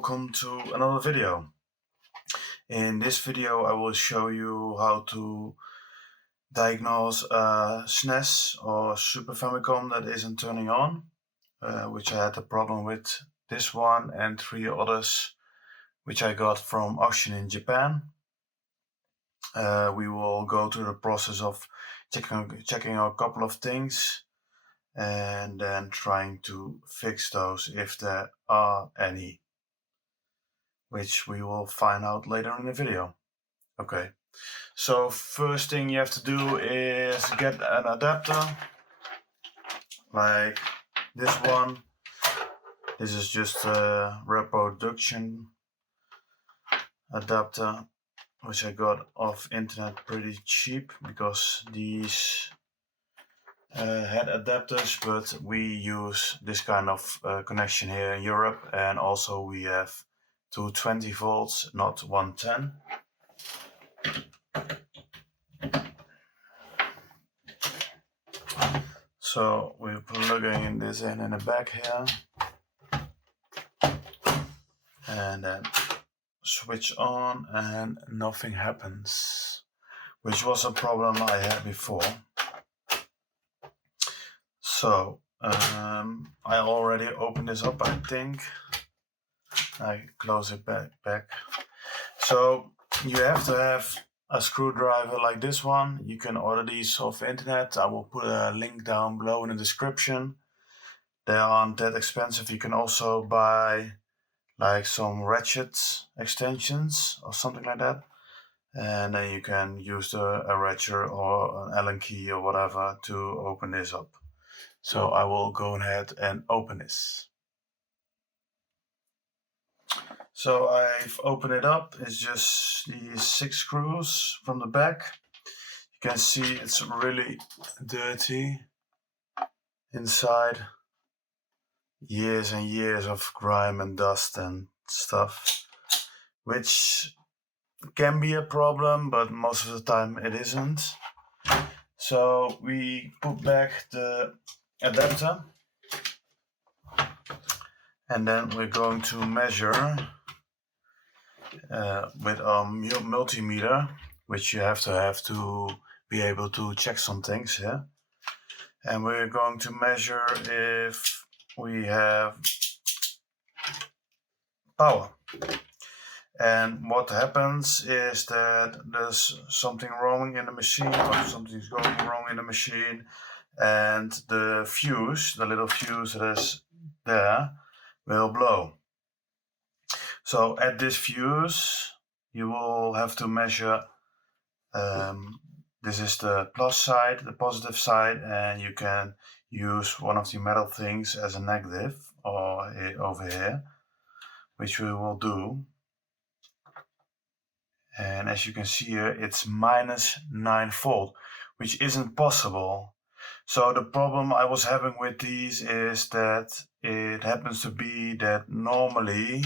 welcome to another video. In this video I will show you how to diagnose a Snes or Super Famicom that isn't turning on, which I had a problem with this one and 3 others which I got from auction in Japan. We will go through the process of checking a couple of things and then trying to fix those if there are any, which we will find out later in the video. Okay, so first thing you have to do is get an adapter like this one. This is just a reproduction adapter which I got off internet pretty cheap, because these had adapters, but we use this kind of connection here in Europe, and also we have 220 volts, not 110. So we're plugging this in the back here, and then switch on and nothing happens, which was a problem I had before. So I already opened this up, I think. I close it back. So you have to have a screwdriver like this one. You can order these off the internet. I will put a link down below in the description. They aren't that expensive. You can also buy like some ratchet extensions or something like that, and then you can use a ratchet or an Allen key or whatever to open this up. So I will go ahead and open this. So I've opened it up. It's just these 6 screws from the back. You can see it's really dirty inside. Years and years of grime and dust and stuff, which can be a problem, but most of the time it isn't. So we put back the adapter, and then we're going to measure with a multimeter, which you have to be able to check some things here. And we're going to measure if we have power. And what happens is that there's something wrong in the machine, or something's going wrong in the machine, and the fuse, the little fuse that is there, will blow. So at this fuse you will have to measure, this is the plus side, the positive side, and you can use one of the metal things as a negative, or over here, which we will do. And as you can see here, it's minus 9 volt, which isn't possible. So the problem I was having with these is that it happens to be that normally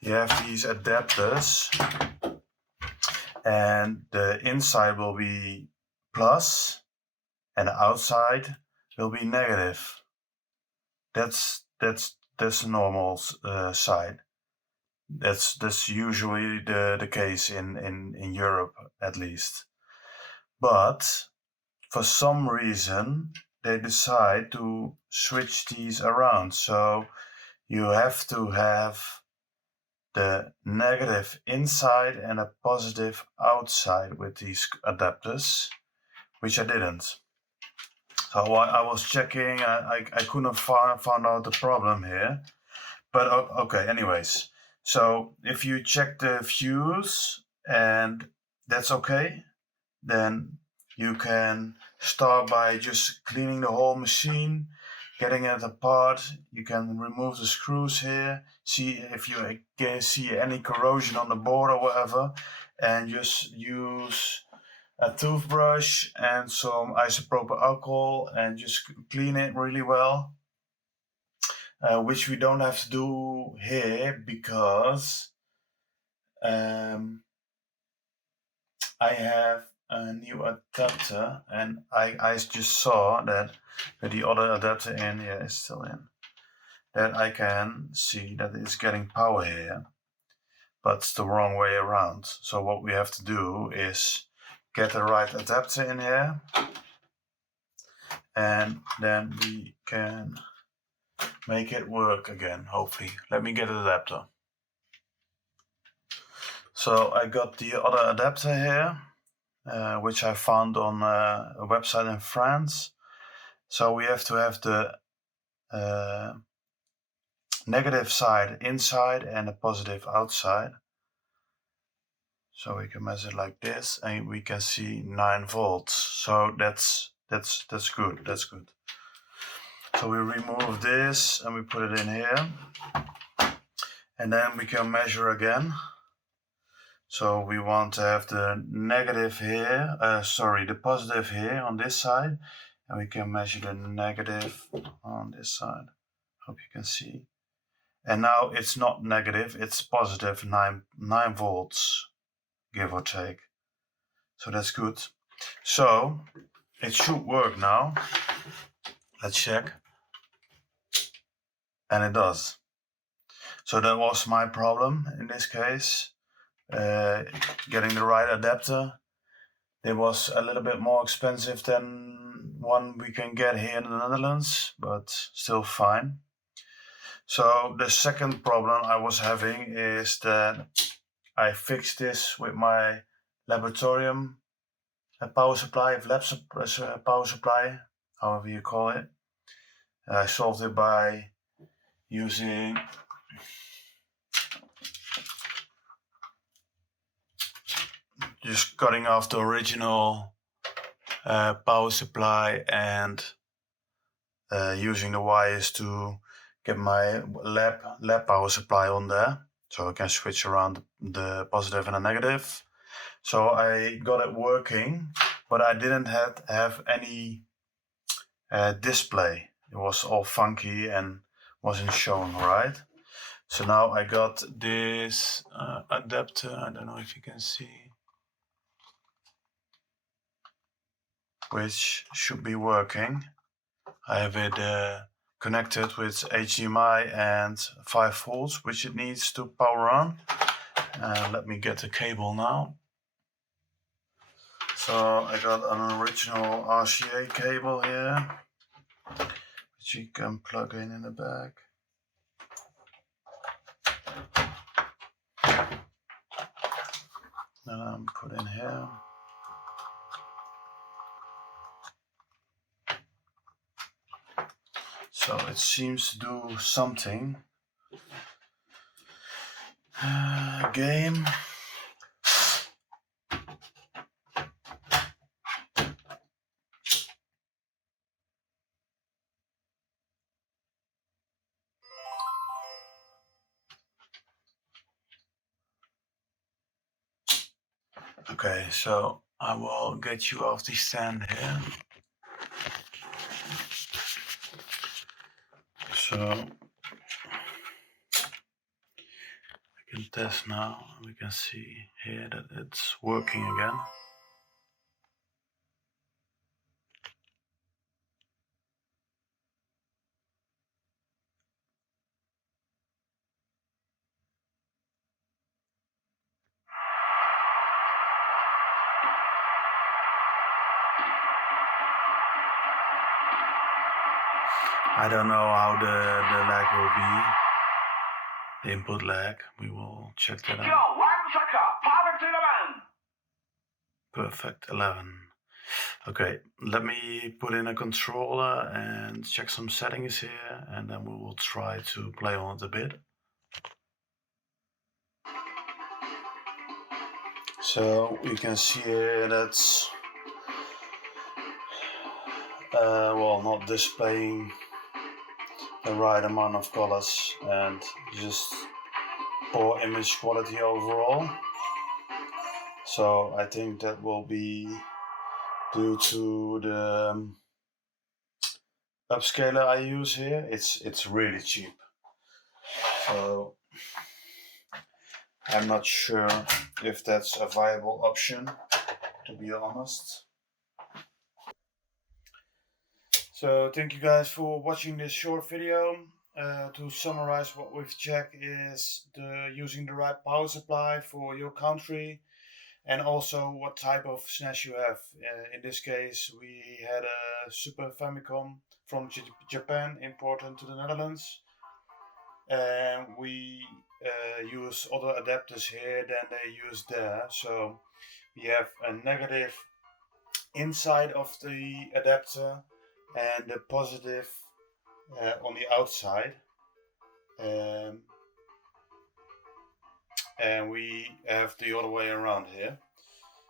you have these adapters and the inside will be plus and the outside will be negative. That's the normal side. That's usually the case in Europe, at least. But for some reason they decide to switch these around. So you have to have the negative inside and a positive outside with these adapters, which I didn't. So I was checking, I couldn't find out the problem here. But okay, anyways. So if you check the fuse and that's okay, then you can start by just cleaning the whole machine, getting it apart. You can remove the screws here, see if you can see any corrosion on the board or whatever, and just use a toothbrush and some isopropyl alcohol and just clean it really well. Which we don't have to do here because I have a new adapter, and I just saw that the other adapter in, yeah, is still in. that I can see that it's getting power here, but it's the wrong way around. So what we have to do is get the right adapter in here, and then we can make it work again, hopefully. Let me get an adapter. So I got the other adapter here, which I found on a website in France. So we have to have the negative side inside and the positive outside. So we can measure like this, and we can see 9 volts. So that's good. That's good. So we remove this and we put it in here, and then we can measure again. So we want to have the negative here, the positive here on this side, and we can measure the negative on this side. Hope you can see. And now it's not negative, it's positive 9 volts, give or take. So that's good. So it should work now. Let's check. And it does. So that was my problem in this case. Getting the right adapter. It was a little bit more expensive than one we can get here in the Netherlands, but still fine. So the second problem I was having is that I fixed this with my laboratorium power supply, power supply, however you call it. I solved it by using just cutting off the original power supply and using the wires to get my lab power supply on there, so I can switch around the positive and the negative. So I got it working, but I didn't have any display. It was all funky and wasn't showing right. So now I got this adapter. I don't know if you can see, which should be working. I have it connected with HDMI and 5 volts, which it needs to power on. Let me get the cable now. So I got an original RCA cable here, which you can plug in the back. Then I'm put in here. So it seems to do something. Game. Okay, so I will get you off the stand here. So we can test now. We can see here that it's working again. I don't know how the lag will be. The input lag. We will check that out. Perfect 11. Okay, let me put in a controller and check some settings here, and then we will try to play on it a bit. So you can see here that's not displaying the right amount of colors and just poor image quality overall. So I think that will be due to the upscaler I use here. It's really cheap. So I'm not sure if that's a viable option, to be honest. So thank you guys for watching this short video. to summarize what we've checked is using the right power supply for your country, and also what type of Snes you have. In this case, we had a Super Famicom from Japan imported to the Netherlands, and we use other adapters here than they use there. So we have a negative inside of the adapter and a positive on the outside. Um, and we have the other way around here.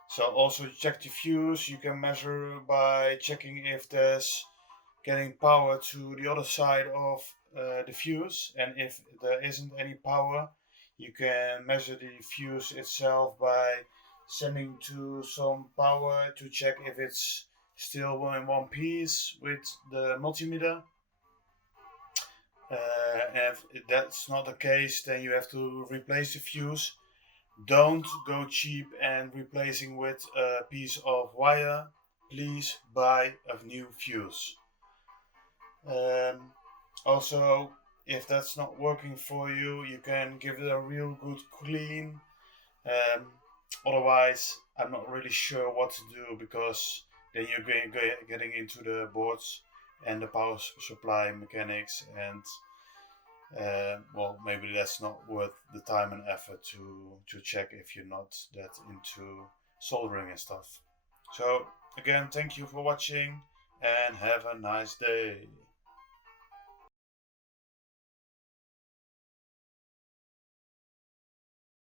So also check the fuse. You can measure by checking if there's getting power to the other side of the fuse, and if there isn't any power, you can measure the fuse itself by sending to some power to check if it's still in one piece with the multimeter. And if that's not the case, then you have to replace the fuse. Don't go cheap and replacing with a piece of wire. Please buy a new fuse. Also, if that's not working for you, you can give it a real good clean. Otherwise, I'm not really sure what to do, because then you're getting into the boards and the power supply mechanics, and well, maybe that's not worth the time and effort to check if you're not that into soldering and stuff. So again, thank you for watching and have a nice day.